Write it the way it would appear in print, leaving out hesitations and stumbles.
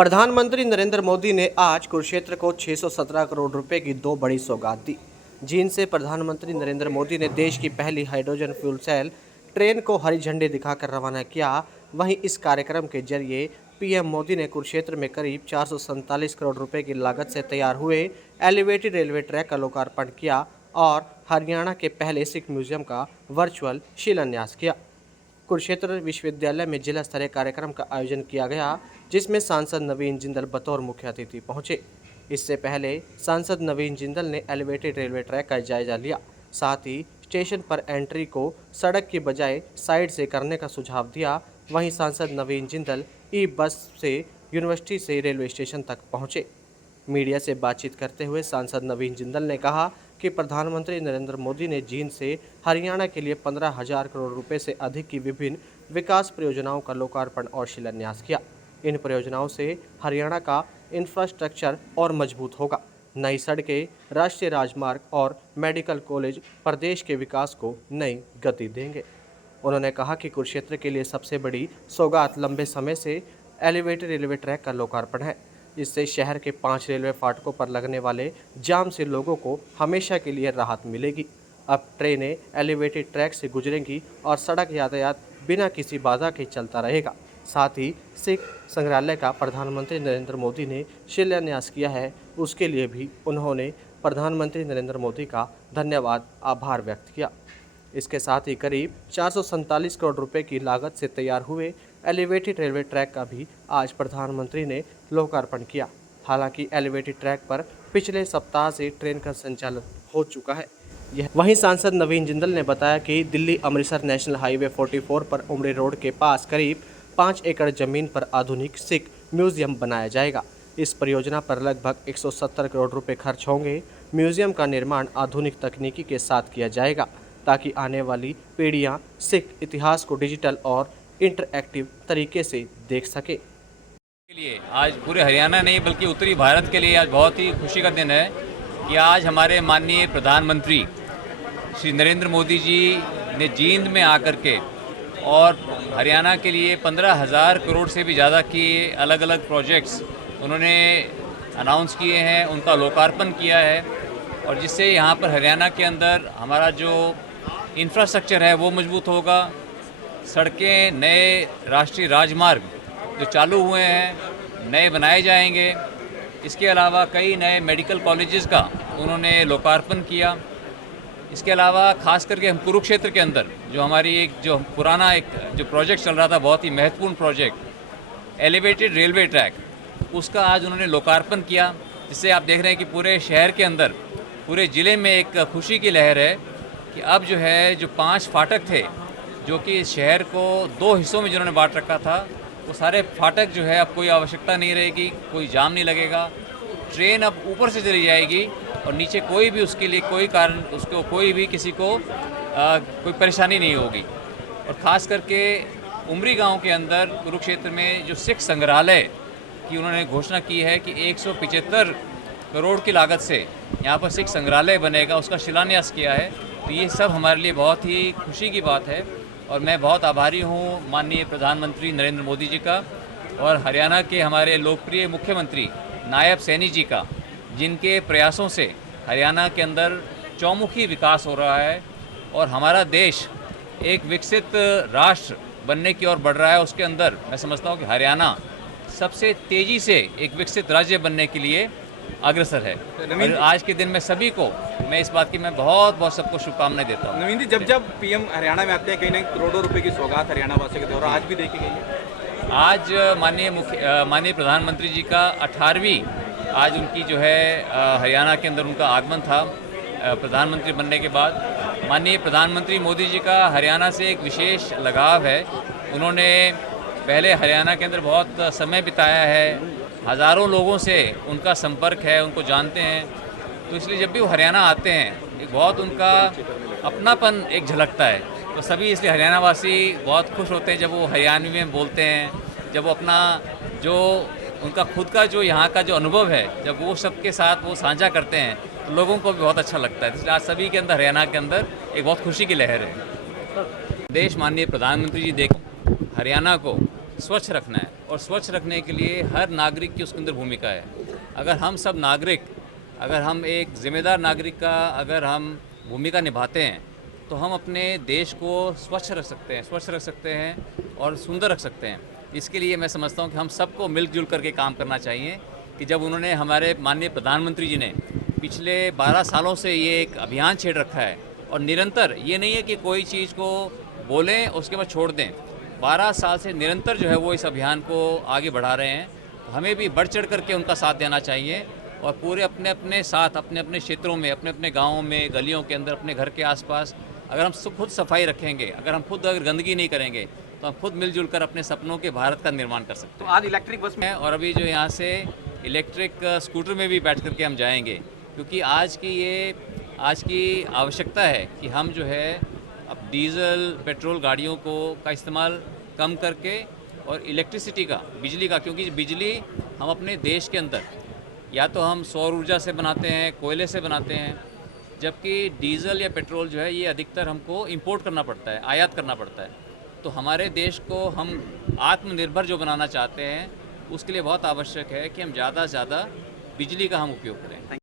प्रधानमंत्री नरेंद्र मोदी ने आज कुरुक्षेत्र को 617 करोड़ रुपए की दो बड़ी सौगात दी, जिनसे प्रधानमंत्री नरेंद्र मोदी ने देश की पहली हाइड्रोजन फ्यूल सेल ट्रेन को हरी झंडी दिखाकर रवाना किया। वहीं इस कार्यक्रम के जरिए पीएम मोदी ने कुरुक्षेत्र में करीब 447 करोड़ रुपए की लागत से तैयार हुए एलिवेटेड रेलवे ट्रैक का लोकार्पण किया और हरियाणा के पहले सिख म्यूजियम का वर्चुअल शिलान्यास किया। कुरुक्षेत्र विश्वविद्यालय में जिला स्तरीय कार्यक्रम का आयोजन किया गया, जिसमें सांसद नवीन जिंदल बतौर मुख्य अतिथि पहुंचे। इससे पहले सांसद नवीन जिंदल ने एलिवेटेड रेलवे ट्रैक का जायजा लिया, साथ ही स्टेशन पर एंट्री को सड़क की बजाय साइड से करने का सुझाव दिया। वहीं सांसद नवीन जिंदल ई बस से यूनिवर्सिटी से रेलवे स्टेशन तक पहुंचे। मीडिया से बातचीत करते हुए सांसद नवीन जिंदल ने कहा कि प्रधानमंत्री नरेंद्र मोदी ने जींद से हरियाणा के लिए 15,000 करोड़ रुपए से अधिक की विभिन्न विकास परियोजनाओं का लोकार्पण और शिलान्यास किया। इन परियोजनाओं से हरियाणा का इंफ्रास्ट्रक्चर और मजबूत होगा। नई सड़कें, राष्ट्रीय राजमार्ग और मेडिकल कॉलेज प्रदेश के विकास को नई गति देंगे। उन्होंने कहा कि कुरुक्षेत्र के लिए सबसे बड़ी सौगात लंबे समय से एलिवेटेड रेलवे ट्रैक का लोकार्पण है। इससे शहर के 5 रेलवे फाटकों पर लगने वाले जाम से लोगों को हमेशा के लिए राहत मिलेगी। अब ट्रेनें एलिवेटेड ट्रैक से गुजरेंगी और सड़क यातायात बिना किसी बाधा के चलता रहेगा। साथ ही सिख संग्रहालय का प्रधानमंत्री नरेंद्र मोदी ने शिलान्यास किया है, उसके लिए भी उन्होंने प्रधानमंत्री नरेंद्र मोदी का धन्यवाद आभार व्यक्त किया। इसके साथ ही करीब 447 करोड़ रुपए की लागत से तैयार हुए एलिवेटेड रेलवे ट्रैक का भी आज प्रधानमंत्री ने लोकार्पण किया। हालांकि एलिवेटेड ट्रैक पर पिछले सप्ताह से ट्रेन का संचालन हो चुका है। वहीं सांसद नवीन जिंदल ने बताया कि दिल्ली अमृतसर नेशनल हाईवे 44 पर उमरी रोड के पास करीब 5 एकड़ जमीन पर आधुनिक सिख म्यूजियम बनाया जाएगा। इस परियोजना पर लगभग 170 करोड़ रुपए खर्च होंगे। म्यूजियम का निर्माण आधुनिक तकनीकी के साथ किया जाएगा, ताकि आने वाली पीढ़ियां सिख इतिहास को डिजिटल और इंटरएक्टिव तरीके से देख सके। के लिए आज पूरे हरियाणा नहीं बल्कि उत्तरी भारत के लिए आज बहुत ही खुशी का दिन है कि आज हमारे माननीय प्रधानमंत्री श्री नरेंद्र मोदी जी ने जींद में आकर के और हरियाणा के लिए 15,000 करोड़ से भी ज़्यादा की अलग अलग प्रोजेक्ट्स उन्होंने अनाउंस किए हैं, उनका लोकार्पण किया है। और जिससे यहाँ पर हरियाणा के अंदर हमारा जो इंफ्रास्ट्रक्चर है वो मजबूत होगा। सड़कें, नए राष्ट्रीय राजमार्ग जो चालू हुए हैं नए बनाए जाएंगे। इसके अलावा कई नए मेडिकल कॉलेजेस का उन्होंने लोकार्पण किया। इसके अलावा खास करके हम कुरुक्षेत्र के अंदर जो हमारी एक जो पुराना एक जो प्रोजेक्ट चल रहा था, बहुत ही महत्वपूर्ण प्रोजेक्ट एलिवेटेड रेलवे ट्रैक, उसका आज उन्होंने लोकार्पण किया। जिससे आप देख रहे हैं कि पूरे शहर के अंदर, पूरे ज़िले में एक खुशी की लहर है कि अब जो है जो 5 फाटक थे जो कि इस शहर को 2 हिस्सों में जिन्होंने बांट रखा था, वो सारे फाटक जो है अब कोई आवश्यकता नहीं रहेगी, कोई जाम नहीं लगेगा। ट्रेन अब ऊपर से चली जाएगी और नीचे कोई भी उसके लिए कोई कारण उसको कोई भी किसी को कोई परेशानी नहीं होगी। और ख़ास करके उमरी गांव के अंदर कुरुक्षेत्र में जो सिख संग्रहालय की उन्होंने घोषणा की है कि 175 करोड़ की लागत से यहाँ पर सिख संग्रहालय बनेगा, उसका शिलान्यास किया है। तो ये सब हमारे लिए बहुत ही खुशी की बात है और मैं बहुत आभारी हूँ माननीय प्रधानमंत्री नरेंद्र मोदी जी का और हरियाणा के हमारे लोकप्रिय मुख्यमंत्री नायब सैनी जी का, जिनके प्रयासों से हरियाणा के अंदर चौमुखी विकास हो रहा है और हमारा देश एक विकसित राष्ट्र बनने की ओर बढ़ रहा है। उसके अंदर मैं समझता हूँ कि हरियाणा सबसे तेज़ी से एक विकसित राज्य बनने के लिए अग्रसर है। और आज के दिन में सभी को मैं इस बात की मैं बहुत सबको शुभकामनाएं देता हूँ। नवीन जी, जब पीएम हरियाणा में आते हैं कहीं ना करोड़ों रुपए की सौगात हरियाणा वासियों के और आज भी देखी गई है। आज माननीय प्रधानमंत्री जी का 18वीं आज उनकी जो है हरियाणा के अंदर उनका आगमन था। प्रधानमंत्री बनने के बाद माननीय प्रधानमंत्री मोदी जी का हरियाणा से एक विशेष लगाव है। उन्होंने पहले हरियाणा के अंदर बहुत समय बिताया है, हज़ारों लोगों से उनका संपर्क है, उनको जानते हैं। तो इसलिए जब भी वो हरियाणा आते हैं एक बहुत उनका अपनापन एक झलकता है। तो सभी इसलिए हरियाणा वासी बहुत खुश होते हैं जब वो हरियाणवी में बोलते हैं, जब वो अपना जो उनका खुद का जो यहाँ का जो अनुभव है जब वो सबके साथ वो साझा करते हैं तो लोगों को भी बहुत अच्छा लगता है। इसलिए आज सभी के अंदर हरियाणा के अंदर एक बहुत खुशी की लहर है। देश माननीय प्रधानमंत्री जी देख हरियाणा को स्वच्छ रखना है, और स्वच्छ रखने के लिए हर नागरिक की उसके अंदर भूमिका है। अगर हम सब नागरिक, अगर हम एक जिम्मेदार नागरिक का अगर हम भूमिका निभाते हैं, तो हम अपने देश को स्वच्छ रख सकते हैं और सुंदर रख सकते हैं। इसके लिए मैं समझता हूँ कि हम सबको मिलजुल करके काम करना चाहिए। कि जब उन्होंने, हमारे माननीय प्रधानमंत्री जी ने पिछले 12 सालों से ये एक अभियान छेड़ रखा है, और निरंतर, ये नहीं है कि कोई चीज़ को बोलें उसके बाद छोड़ दें, 12 साल से निरंतर जो है वो इस अभियान को आगे बढ़ा रहे हैं। तो हमें भी बढ़ चढ़ करके उनका साथ देना चाहिए, और पूरे अपने अपने साथ, अपने अपने क्षेत्रों में, अपने अपने गाँवों में, गलियों के अंदर, अपने घर के आसपास अगर हम खुद सफाई रखेंगे, अगर गंदगी नहीं करेंगे, तो हम खुद मिलजुल कर अपने सपनों के भारत का निर्माण कर सकते तो हैं। आज इलेक्ट्रिक बस में और अभी जो यहाँ से इलेक्ट्रिक स्कूटर में भी बैठ करके हम जाएंगे, क्योंकि आज की आवश्यकता है कि हम जो है अब डीजल पेट्रोल गाड़ियों का इस्तेमाल कम करके, और इलेक्ट्रिसिटी का, बिजली का, क्योंकि बिजली हम अपने देश के अंदर या तो हम सौर ऊर्जा से बनाते हैं, कोयले से बनाते हैं, जबकि डीजल या पेट्रोल जो है ये अधिकतर हमको इंपोर्ट करना पड़ता है, आयात करना पड़ता है। तो हमारे देश को हम आत्मनिर्भर जो बनाना चाहते हैं, उसके लिए बहुत आवश्यक है कि हम ज़्यादा से ज़्यादा बिजली का हम उपयोग करें।